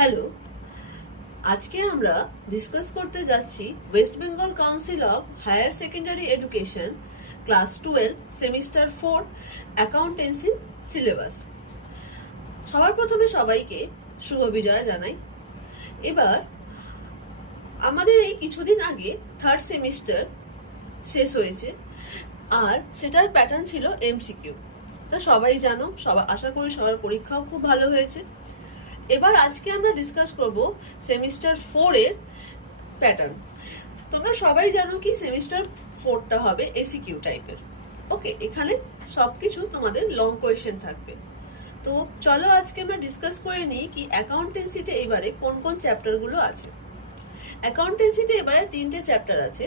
Hello, আজকে আমরা discuss করতে যাচ্ছি West Bengal council of higher secondary education class 12 semester 4 accountancy syllabus. সবার প্রথমে সবাইকে শুভ বিজয় জানাই। এবার আমাদের এই কিছুদিন আগে থার্ড সেমিস্টার শেষ হয়েছে, আর সেটার প্যাটার্ন ছিল এমসিকিউ। তা সবাই জানো, আশা করি সবার পরীক্ষাও খুব ভালো হয়েছে। এবার আজকে আমরা ডিসকাস করব সেমিস্টার 4 এর প্যাটার্ন। তোমরা সবাই জানো কি সেমিস্টার 4টা হবে এসিকিউ টাইপের। ওকে, এখানে সবকিছু তোমাদের লং কোয়েশ্চেন থাকবে। তো চলো আজকে আমরা ডিসকাস করে নিই কি অ্যাকাউন্টেন্সিতে এবারে কোন কোন চ্যাপ্টারগুলো আছে। অ্যাকাউন্টেন্সিতে এবারে 3টে চ্যাপ্টার আছে।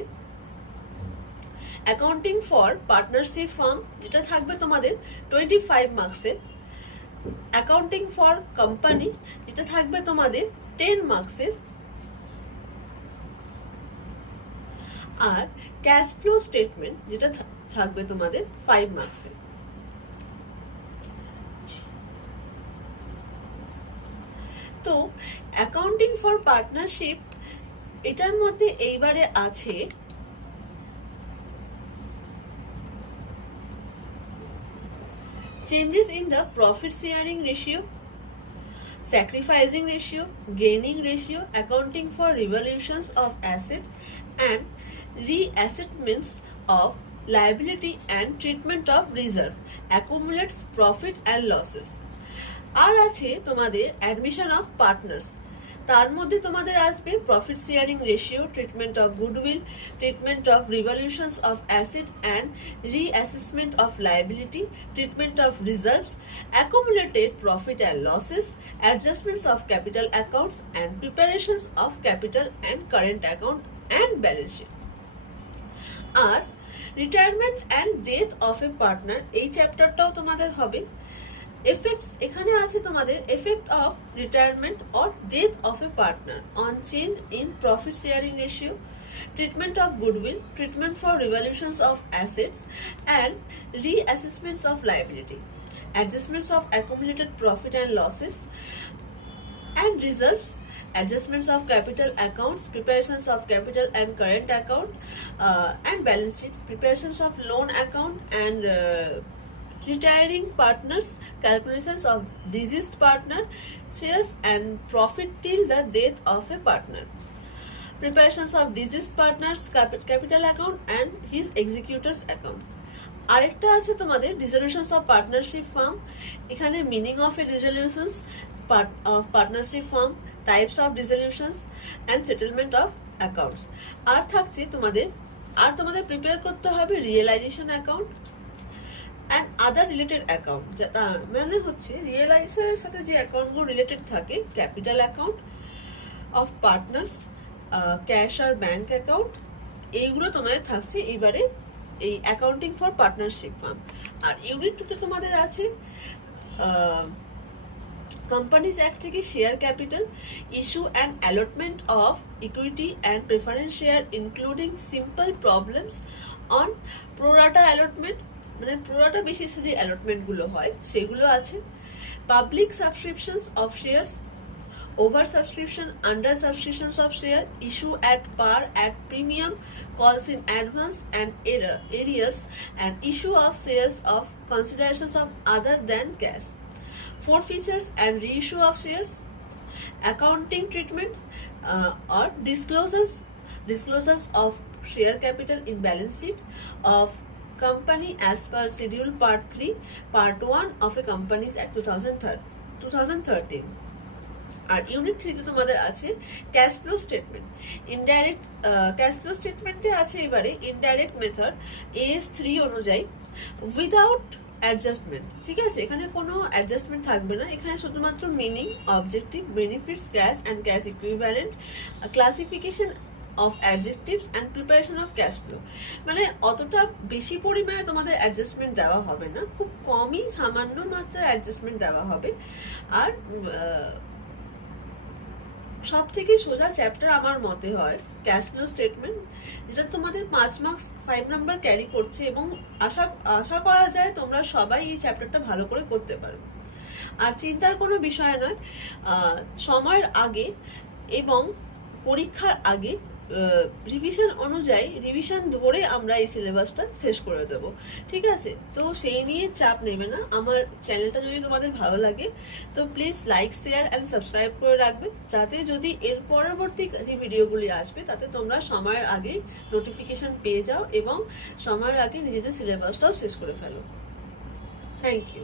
অ্যাকাউন্টিং ফর পার্টনারশিপ ফার্ম, যেটা থাকবে তোমাদের 25 মার্কসের। অ্যাকাউন্টিং ফর কোম্পানি, যেটা থাকবে তোমাদের 10 মার্কসের। আর ক্যাশ ফ্লো স্টেটমেন্ট, যেটা থাকবে তোমাদের 5 মার্কসের। তো অ্যাকাউন্টিং ফর পার্টনারশিপ, এটার মধ্যে এইবারে আছে changes in the profit sharing ratio, sacrificing ratio, gaining ratio, accounting for revaluations of asset and reassessments of liability and treatment of reserve, accumulates profit and losses. আর আছে তোমাদের অ্যাডমিশন অফ পার্টনার্স, তার মধ্যে তোমাদের আসবে profit sharing ratio, treatment of goodwill, treatment of revaluations of asset and reassessment of liability, treatment of reserves, accumulated profit and losses, adjustments of capital accounts and preparations of capital and current account and balance sheet. আর retirement and death of a partner, এই চ্যাপ্টারটাও তোমাদের হবে। Effects, এখানে আছে তোমাদের effect of retirement or death of a partner on change in profit sharing ratio, treatment of goodwill, treatment for revaluations of assets and reassessments of liability, adjustments of accumulated profit and losses and reserves, adjustments of capital accounts, preparations of capital and current account and balance sheet, preparations of loan account and retiring partners, calculations of deceased partner shares and profit till the death of a partner, preparations of deceased partners capital account and his executor's account. আরেকটা আছে তোমাদের dissolutions of partnership firm, এখানে meaning of a dissolutions of partnership firm, types of dissolutions and settlement of accounts. আর থাকছে তোমাদের prepare করতে হবে realisation account and other related account, যেটা মানে হচ্ছে রিয়েলাইজেশনের সাথে যে অ্যাকাউন্টগুলো রিলেটেড থাকে, capital account of partners, cash আর ব্যাংক অ্যাকাউন্ট, এইগুলো তোমাদের থাকছে এবারে এই অ্যাকাউন্টিং ফর পার্টনারশিপ ফার্ম। আর ইউনিট 2তে তোমাদের আছে Companies Act থেকে share capital, issue and allotment of equity and preference share including simple problems on pro rata allotment, মানে প্রোরাটা বেসিসে যে অ্যালটমেন্টগুলো হয় সেগুলো আছে। Public subscriptions of shares, over subscription, under subscriptions of share, issue at par, at premium, calls in advance and arrears, and issue of shares of considerations of other than cash, forfeitures and reissue of shares, accounting treatment or disclosures of share capital in balance sheet of company as per schedule part 3 part 1 of a companies act 2013. আর unit 3তে তোমাদের আছে cash flow statement, indirect cash flow স্টেটমেন্টে আছে এবারে indirect method AS3 অনুযায়ী without adjustment. ঠিক আছে, এখানে কোনো অ্যাডজাস্টমেন্ট থাকবে না, এখানে শুধুমাত্র meaning, objective, benefits, cash and cash equivalent, classification of adjectives and preparation of cash flow. মানে অতটা বেশি পরিমাণে তোমাদের অ্যাডজাস্টমেন্ট দেওয়া হবে না, খুব কমই সামান্য মাত্রায় অ্যাডজাস্টমেন্ট দেওয়া হবে। আর সব থেকে সোজা চ্যাপ্টার আমার মতে হয় ক্যাশ ফ্লো স্টেটমেন্ট, যেটা তোমাদের 5 মার্কস 5 নাম্বার ক্যারি করছে এবং আশা করা যায় তোমরা সবাই এই চ্যাপ্টারটা ভালো করে করতে পারো। আর চিন্তার কোনো বিষয় নয়, সময়ের আগে এবং পরীক্ষার আগে রিভিশন অনুযায়ী রিভিশন ধরে আমরা এই সিলেবাসটা শেষ করে দেব, ঠিক আছে? তো সেই নিয়ে চাপ নেবে না। আমার চ্যানেলটা যদি তোমাদের ভালো লাগে তো please like, share and subscribe করে রাখবে, যাতে যদি এর পরবর্তী যে ভিডিওগুলি আসবে তাতে তোমরা সময়ের আগেই নোটিফিকেশন পেয়ে যাও এবং সময়ের আগে নিজেদের সিলেবাসটাও শেষ করে ফেলো। Thank you.